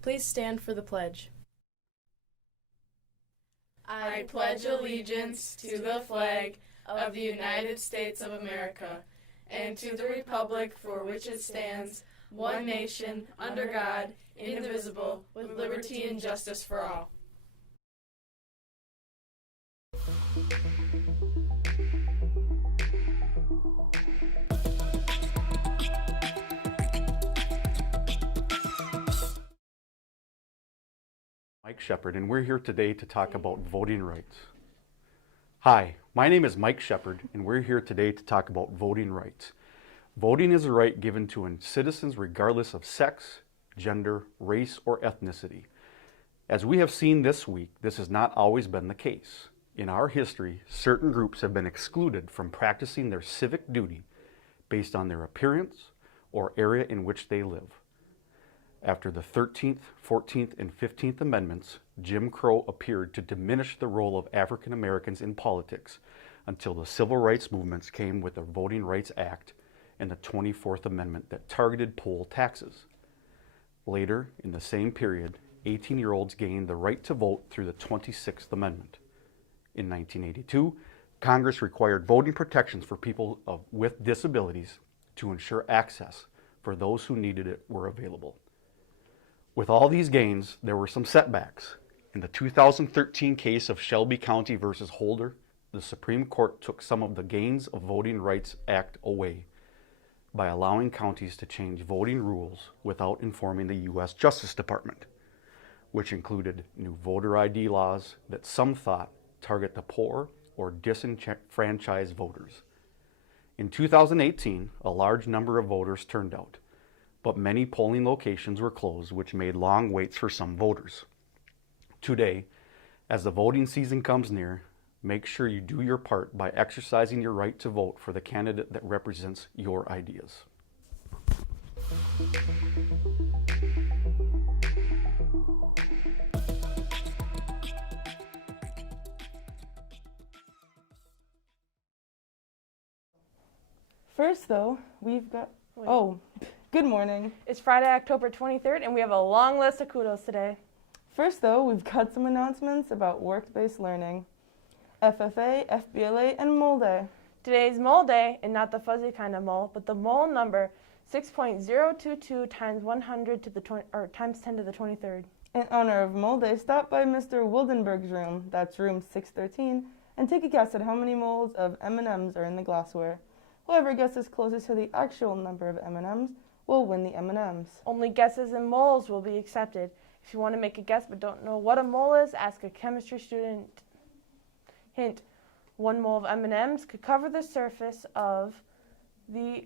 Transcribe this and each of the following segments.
Please stand for the pledge. I pledge allegiance to the flag of the United States of America and to the republic for which it stands, one nation, under God, indivisible, with liberty and justice for all. Mike Shepard, and we're here today to talk about voting rights. Hi, my name is Mike Shepard, and we're here today to talk about voting rights. Voting is a right given to citizens regardless of sex, gender, race, or ethnicity. As we have seen this week, this has not always been the case. In our history, certain groups have been excluded from practicing their civic duty based on their appearance or area in which they live. After the 13th, 14th, and 15th Amendments, Jim Crow appeared to diminish the role of African Americans in politics until the civil rights movements came with the Voting Rights Act and the 24th Amendment that targeted poll taxes. Later, in the same period, 18-year-olds gained the right to vote through the 26th Amendment. In 1982, Congress required voting protections for people with disabilities to ensure access for those who needed it were available. With all these gains, there were some setbacks. In the 2013 case of Shelby County versus Holder, the Supreme Court took some of the gains of Voting Rights Act away by allowing counties to change voting rules without informing the U.S. Justice Department, which included new voter ID laws that some thought target the poor or disenfranchised voters. In 2018, a large number of voters turned out, but many polling locations were closed, which made long waits for some voters. Today, as the voting season comes near, make sure you do your part by exercising your right to vote for the candidate that represents your ideas. First, though, we've got... Good morning. It's Friday, October 23rd, and we have a long list of kudos today. First, though, we've got some announcements about work-based learning. FFA, FBLA, and Mole Day. Today's Mole Day, and not the fuzzy kind of mole, but the mole number 6.022 times 100 to the times 10 to the 23rd. In honor of Mole Day, stop by Mr. Wildenberg's room, that's room 613, and take a guess at how many moles of M&Ms are in the glassware. Whoever guesses closest to the actual number of M&Ms will win the M&Ms. Only guesses and moles will be accepted. If you want to make a guess but don't know what a mole is, ask a chemistry student. Hint, 1 mole of M&Ms could cover the surface of the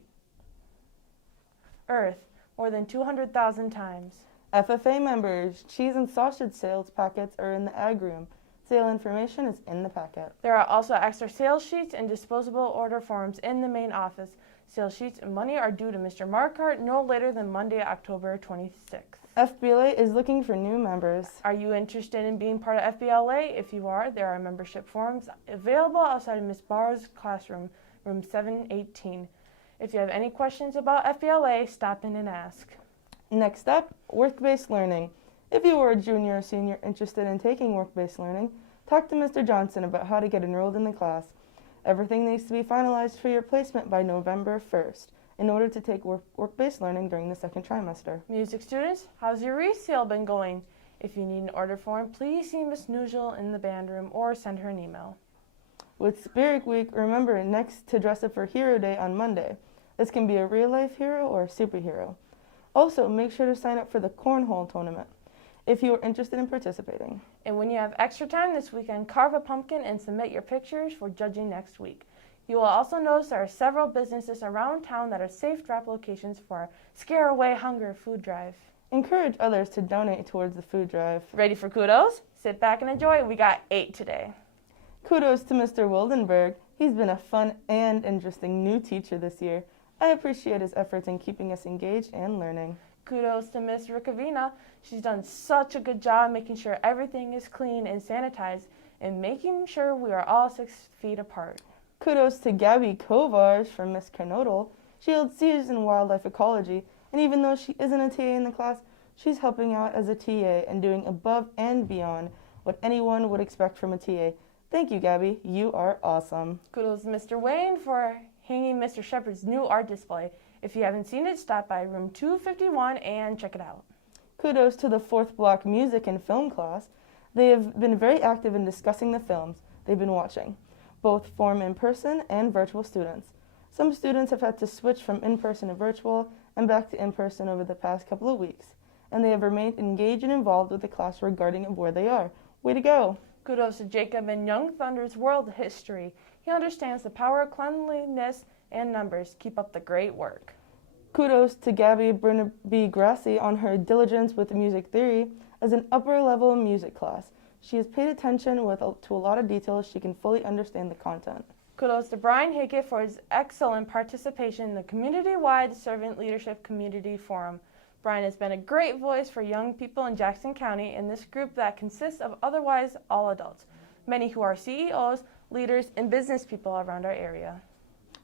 Earth more than 200,000 times. FFA members, cheese and sausage sales packets are in the ag room. Sale information is in the packet. There are also extra sales sheets and disposable order forms in the main office. Sales sheets and money are due to Mr. Markart no later than Monday, October 26th. FBLA is looking for new members. Are you interested in being part of FBLA? If you are, there are membership forms available outside of Ms. Barr's classroom, room 718. If you have any questions about FBLA, stop in and ask. Next up, work-based learning. If you are a junior or senior interested in taking work-based learning, talk to Mr. Johnson about how to get enrolled in the class. Everything needs to be finalized for your placement by November 1st in order to take work-based learning during the second trimester. Music students, how's your resale been going? If you need an order form, please see Ms. Nugel in the band room or send her an email. With Spirit Week, remember next to dress up for Hero Day on Monday. This can be a real-life hero or a superhero. Also, make sure to sign up for the Cornhole Tournament if you are interested in participating. And when you have extra time this weekend, carve a pumpkin and submit your pictures for judging next week. You will also notice there are several businesses around town that are safe drop locations for our Scare Away Hunger food drive. Encourage others to donate towards the food drive. Ready for kudos? Sit back and enjoy. We got 8 today. Kudos to Mr. Wildenberg. He's been a fun and interesting new teacher this year. I appreciate his efforts in keeping us engaged and learning. Kudos to Miss Riccovina. She's done such a good job making sure everything is clean and sanitized and making sure we are all 6 feet apart. Kudos to Gabby Kovar from Miss Kernodle. She holds Seas in Wildlife Ecology, and even though she isn't a TA in the class, She's helping out as a TA and doing above and beyond what anyone would expect from a TA. Thank you, Gabby. You are awesome. Kudos to Mr. Wayne for hanging Mr. Shepard's new art display. If you haven't seen it, stop by room 251 and check it out. Kudos to the 4th block music and film class. They have been very active in discussing the films they've been watching, both from in-person and virtual students. Some students have had to switch from in-person to virtual and back to in-person over the past couple of weeks, and they have remained engaged and involved with the class regarding of where they are. Way to go! Kudos to Jacob in Young Thunder's world history. He understands the power of cleanliness and numbers. Keep up the great work. Kudos to Gabby Burnaby Grassi on her diligence with music theory as an upper-level music class. She has paid attention to a lot of details. She can fully understand the content. Kudos to Brian Hickett for his excellent participation in the community-wide Servant Leadership Community Forum. Brian has been a great voice for young people in Jackson County in this group that consists of otherwise all adults, many who are CEOs, leaders, and business people around our area.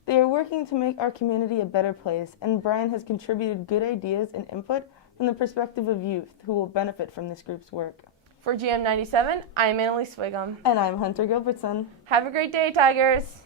They are working to make our community a better place, and Brian has contributed good ideas and input from the perspective of youth who will benefit from this group's work. For GM97, I'm Annalie Swigum. And I'm Hunter Gilbertson. Have a great day, Tigers!